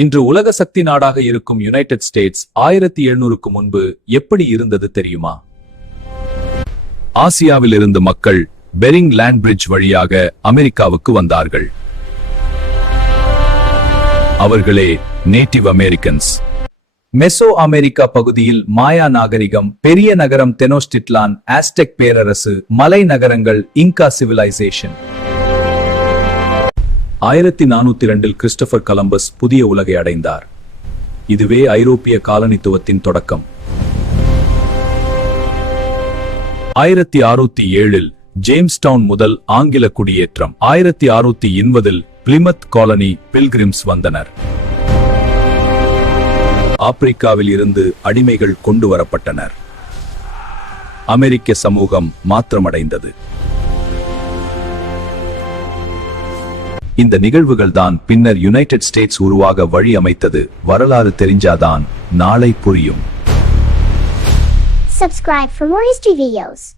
இன்று உலக சக்தி நாடாக இருக்கும் யுனைடெட் ஸ்டேட்ஸ் 1700க்கு முன்பு எப்படி இருந்தது தெரியுமா? ஆசியாவில் இருந்து மக்கள் பெரிங் லேண்ட் பிரிட்ஜ் வழியாக அமெரிக்காவுக்கு வந்தார்கள். அவர்களே நேட்டிவ் அமெரிக்கன்ஸ். மெசோ அமெரிக்கா பகுதியில் மாயா நாகரிகம், பெரிய நகரம் தெனோஸ்டிட்லான், ஆஸ்டெக் பேரரசு, மலை நகரங்கள், இன்கா சிவிலைசேஷன். 1402 கிறிஸ்டோபர் கொலம்பஸ் புதிய உலகை அடைந்தார். இதுவே ஐரோப்பிய காலனித்துவத்தின் தொடக்கம். 1607 ஜேம்ஸ் டவுன் முதல் ஆங்கில குடியேற்றம். 1680 பிளிமத் காலனி பில்கிரிம்ஸ் வந்தனர். ஆப்பிரிக்காவில் இருந்து அடிமைகள் கொண்டு வரப்பட்டனர். அமெரிக்க சமூகம் மாற்றமடைந்தது. இந்த நிகழ்வுகள் தான் பின்னர் யுனைடெட் ஸ்டேட்ஸ் உருவாக வழி அமைத்தது. வரலாறு தெரிஞ்சாதான் நாளை புரியும். Subscribe for more history videos.